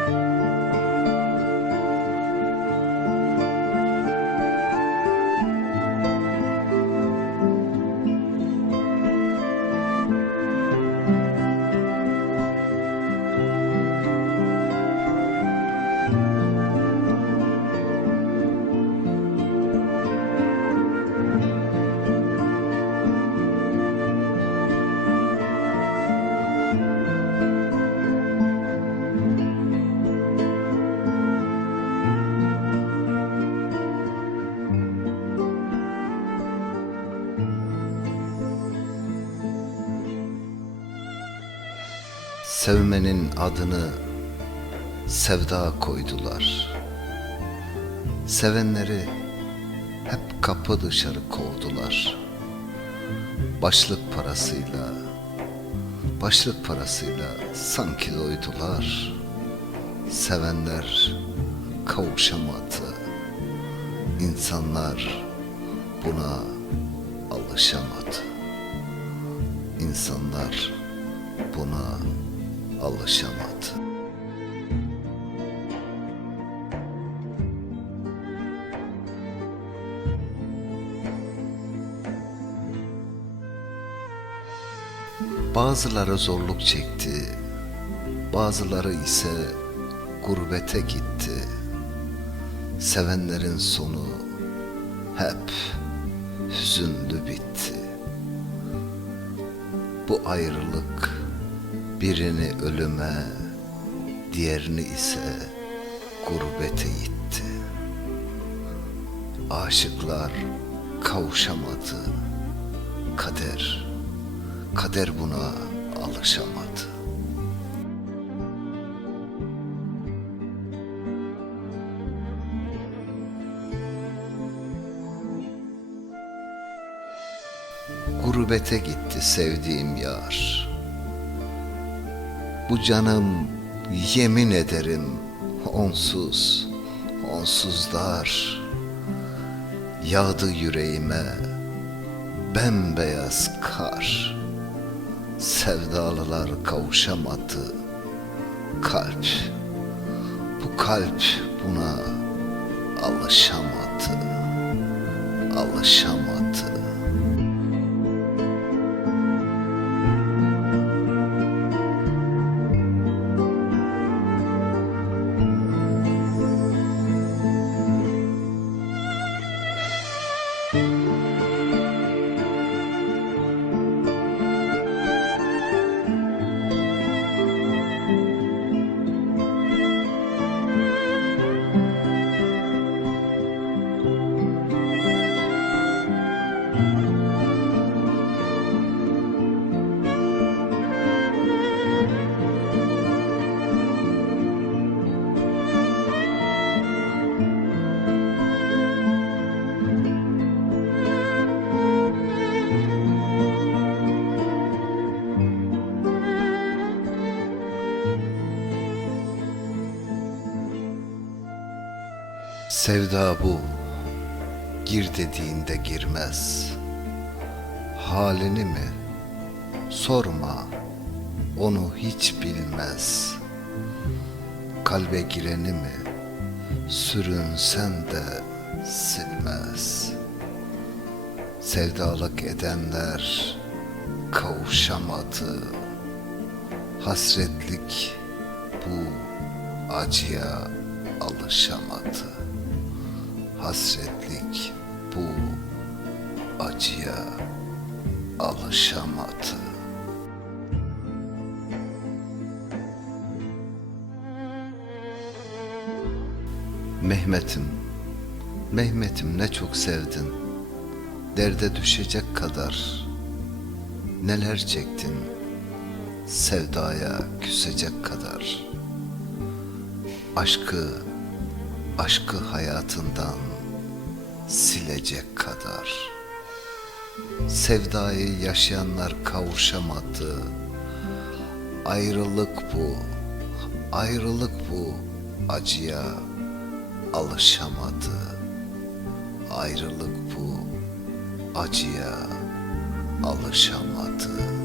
Bye. Sevmenin adını sevda koydular. Sevenleri hep kapı dışarı kovdular. Başlık parasıyla, başlık parasıyla sanki doydular. Sevenler kavuşamadı. İnsanlar buna alışamadı. İnsanlar buna alışamadı. Bazıları zorluk çekti, bazıları ise gurbete gitti. Sevenlerin sonu hep hüzünlü bitti. Bu ayrılık birini ölüme, diğerini ise gurbete itti. Aşıklar kavuşamadı. Kader, kader buna alışamadı. Gurbete gitti sevdiğim yar. Bu canım yemin ederim onsuz, onsuzlar. Yağdı yüreğime bembeyaz kar. Sevdalılar kavuşamadı. Kalp, bu kalp buna alışamadı. Alışamadı. Sevda bu, gir dediğinde girmez. Halini mi? Sorma, onu hiç bilmez. Kalbe gireni mi? Sürünsen de silmez. Sevdalık edenler kavuşamadı. Hasretlik bu acıya alışamadı. Hasretlik bu acıya alışamadı. Mehmet'im, Mehmet'im ne çok sevdin. Derde düşecek kadar neler çektin. Sevdaya küsecek kadar. Aşkı, aşkı hayatından silecek kadar. Sevdayı yaşayanlar kavuşamadı. Ayrılık bu, ayrılık bu acıya alışamadı. Ayrılık bu acıya alışamadı.